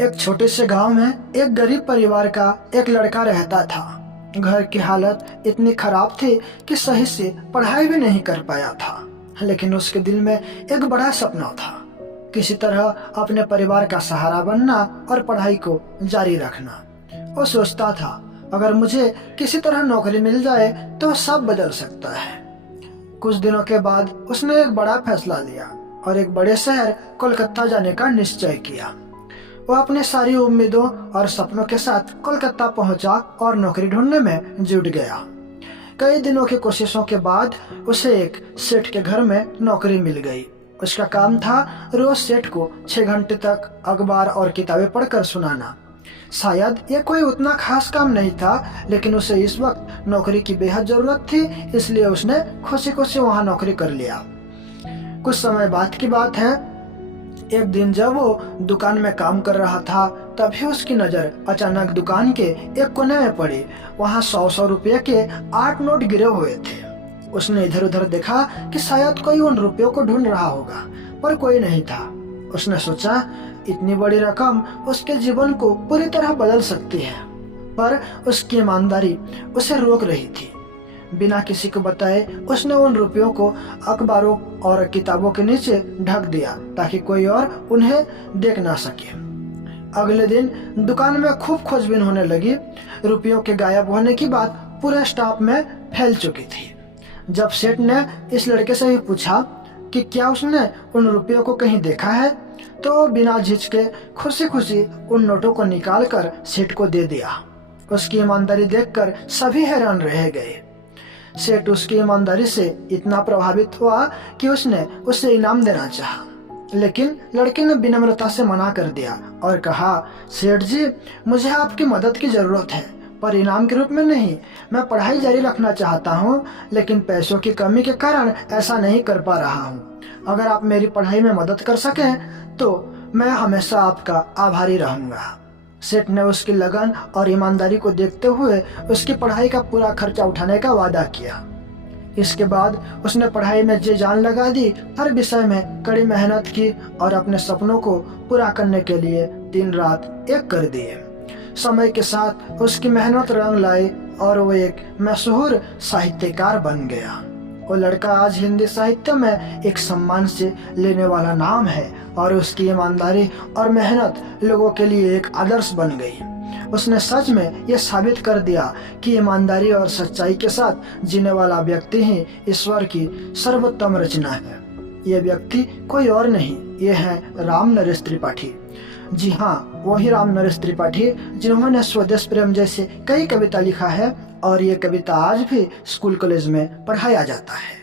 एक छोटे से गांव में एक गरीब परिवार का एक लड़का रहता था। घर की हालत इतनी खराब थी कि सही से पढ़ाई भी नहीं कर पाया था, लेकिन उसके दिल में एक बड़ा सपना था, किसी तरह अपने परिवार का सहारा बनना और पढ़ाई को जारी रखना। वो सोचता था, अगर मुझे किसी तरह नौकरी मिल जाए तो सब बदल सकता है। कुछ दिनों के बाद उसने एक बड़ा फैसला लिया और एक बड़े शहर कोलकाता जाने का निश्चय किया। वो अपनी सारी उम्मीदों और सपनों के साथ कोलकाता पहुंचा और नौकरी ढूंढने में जुट गया। कई दिनों की कोशिशों के बाद उसे एक सेठ के घर में नौकरी मिल गई। उसका काम था रोज सेठ को 6 घंटे तक अखबार और किताबें पढ़कर सुनाना। शायद ये कोई उतना खास काम नहीं था, लेकिन उसे इस वक्त नौकरी की बेहद जरूरत थी, इसलिए उसने खुशी खुशी वहाँ नौकरी कर लिया। कुछ समय बाद की बात है, एक दिन जब वो दुकान में काम कर रहा था, तभी उसकी नजर अचानक दुकान के एक कोने में पड़ी। वहाँ 100 रुपये के 8 नोट गिरे हुए थे। उसने इधर उधर देखा कि शायद कोई उन रुपयों को ढूंढ रहा होगा, पर कोई नहीं था। उसने सोचा, इतनी बड़ी रकम उसके जीवन को पूरी तरह बदल सकती है, पर उसकी ईमानदारी उसे रोक रही थी। बिना किसी को बताए उसने उन रुपयों को अखबारों और किताबों के नीचे ढक दिया ताकि कोई और उन्हें देख ना सके। अगले दिन दुकान में खूब खोजबीन होने लगी। रुपयों के गायब होने की बात पूरे स्टाफ में फैल चुकी थी। जब सेठ ने इस लड़के से भी पूछा कि क्या उसने उन रुपयों को कहीं देखा है, तो बिना झिझके खुशी खुशी उन नोटों को निकाल कर सेठ को दे दिया। उसकी ईमानदारी देखकर सभी हैरान रह गए। सेठ उसकी ईमानदारी से इतना प्रभावित हुआ कि उसने उसे इनाम देना चाहा, लेकिन लड़के ने विनम्रता से मना कर दिया और कहा, सेठ जी, मुझे आपकी मदद की जरूरत है, पर इनाम के रूप में नहीं। मैं पढ़ाई जारी रखना चाहता हूँ, लेकिन पैसों की कमी के कारण ऐसा नहीं कर पा रहा हूँ। अगर आप मेरी पढ़ाई में मदद कर सकें तो मैं हमेशा आपका आभारी रहूंगा। सेठ ने उसकी लगन और ईमानदारी को देखते हुए उसकी पढ़ाई का पूरा खर्चा उठाने का वादा किया। इसके बाद उसने पढ़ाई में जी जान लगा दी, हर विषय में कड़ी मेहनत की और अपने सपनों को पूरा करने के लिए दिन रात एक कर दिए। समय के साथ उसकी मेहनत रंग लाई और वो एक मशहूर साहित्यकार बन गया। वो लड़का आज हिंदी साहित्य में एक सम्मान से लेने वाला नाम है और उसकी ईमानदारी और मेहनत लोगों के लिए एक आदर्श बन गई। उसने सच में ये साबित कर दिया कि ईमानदारी और सच्चाई के साथ जीने वाला व्यक्ति ही ईश्वर की सर्वोत्तम रचना है। ये व्यक्ति कोई और नहीं, ये है राम नरेश त्रिपाठी। जी हाँ, वही राम नरेश त्रिपाठी जिन्होंने स्वदेश प्रेम जैसे कई कविता लिखा है और ये कविता आज भी स्कूल कॉलेज में पढ़ाया जाता है।